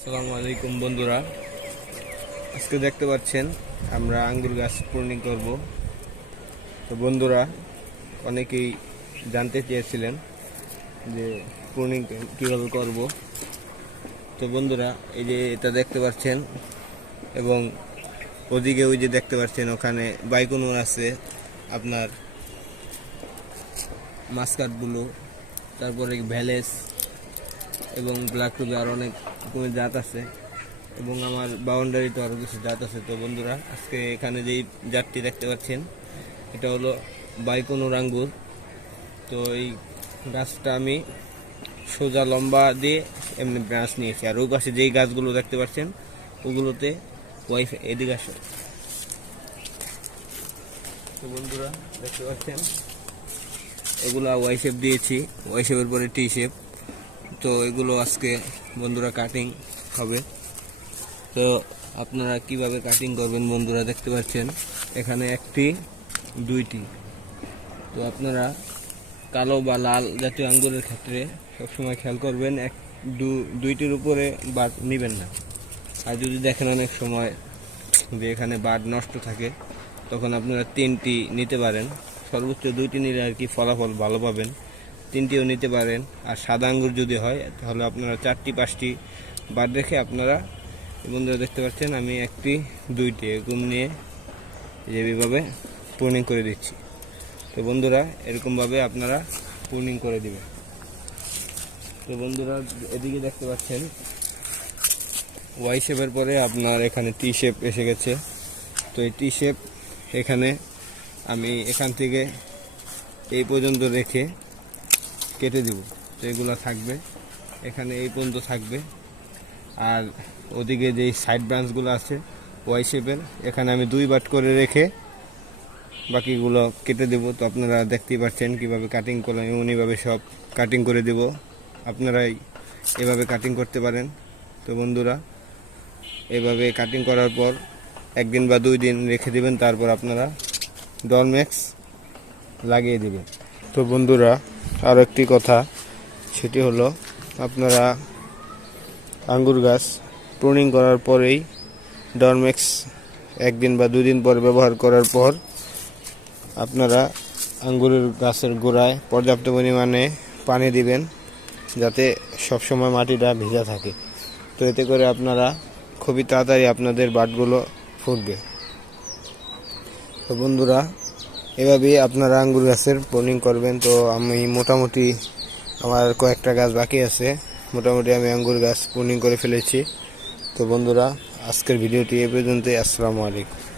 আসসালামু আলাইকুম বন্ধুরা, আজকে দেখতে পাচ্ছেন আমরা আঙ্গুর গাছ প্রুনিং করব। তো বন্ধুরা, অনেকেই জানতে চেয়েছিলেন যে প্রুনিং কীভাবে করব। তো বন্ধুরা, এই যে এটা দেখতে পাচ্ছেন এবং ওদিকে ওই যে দেখতে পাচ্ছেন ওখানে বাইকুনুর আছে, আপনার মাস্কাটগুলো, তারপরে ভ্যালেস এবং ব্ল্যাক টুবি আর অনেক রকমের জাত আছে এবং আমার বাউন্ডারিতে আরও কিছু জাত আছে। তো বন্ধুরা, আজকে এখানে যেই জাতটি দেখতে পাচ্ছেন এটা হলো বাইকুনুর আঙ্গুর। তো এই গাছটা আমি সোজা লম্বা দিয়ে এমনি ব্রাঞ্চ নিয়েছি, আর ওই পাশে যেই গাছগুলো দেখতে পাচ্ছেন ওগুলোতে ওয়াইফ এদিকে আসে। তো বন্ধুরা দেখতে পাচ্ছেন এগুলা ওয়াই শেপ দিয়েছি, ওয়াই শেপের পরে টি শেপ। তো এগুলো আজকে বন্ধুরা কাটিং হবে। তো আপনারা কিভাবে কাটিং করবেন বন্ধুরা দেখতে পাচ্ছেন এখানে একটি দুইটি। তো আপনারা কালো বা লাল জাতীয় আঙ্গুরের ক্ষেত্রে সবসময় খেয়াল করবেন দুইটির উপরে বাট নেবেন না। আর যদি দেখেন অনেক সময় যে এখানে বাট নষ্ট থাকে, তখন আপনারা তিনটি নিতে পারেন। সর্বোচ্চ দুইটি নিলে আর কি ফলাফল ভালো পাবেন। তিনটিও নিতে পারেন। আর সাদা আঙ্গুর যদি হয় তাহলে আপনারা 4-5টি বাদ রেখে আপনারা বন্ধুরা দেখতে পাচ্ছেন আমি একটি দুইটি এরকম নিয়ে যেভাবে প্রুনিং করে দিচ্ছি। তো বন্ধুরা, এরকমভাবে আপনারা প্রুনিং করে দিবেন। তো বন্ধুরা, এদিকে দেখতে পাচ্ছেন ওয়াই শেপের পরে আপনার এখানে টি শেপ এসে গেছে। তো এই টি শেপ এখানে আমি এখান থেকে এই পর্যন্ত রেখে কেটে দিব। তো এগুলো থাকবে এখানে এই পর্যন্ত থাকবে। আর ওদিকে যেই সাইড ব্রাঞ্চগুলো আছে ওয়াই শেপের, এখানে আমি 2 বাট করে রেখে বাকিগুলো কেটে দেব। তো আপনারা দেখতেই পাচ্ছেন কীভাবে কাটিং করলাম, এমনইভাবে সব কাটিং করে দেব। আপনারাই এভাবে কাটিং করতে পারেন। তো বন্ধুরা, এভাবে কাটিং করার পর 1 দিন বা 2 দিন রেখে দেবেন, তারপর আপনারা ডলম্যাক্স লাগিয়ে দেবেন। তো বন্ধুরা, আরও একটি কথা, সেটি হলো আপনারা আঙ্গুর গাছ প্রুনিং করার পরেই ডরম্যাক্স 1 দিন বা 2 দিন পর ব্যবহার করার পর আপনারা আঙ্গুরের গাছের গোড়ায় পর্যাপ্ত পরিমাণে পানি দিবেন, যাতে সবসময় মাটিটা ভেজা থাকে। তো এতে করে আপনারা খুবই তাড়াতাড়ি আপনাদের বাটগুলো ফুটবে। তো বন্ধুরা, এভাবেই আপনারা আঙ্গুর গাছের প্রুনিং করবেন। তো আমি মোটামুটি আমার কয়েকটা গাছ বাকি আছে, মোটামুটি আমি আঙ্গুর গাছ প্রুনিং করে ফেলেছি। তো বন্ধুরা, আজকের ভিডিওটি এ পর্যন্তই। আসসালামু আলাইকুম।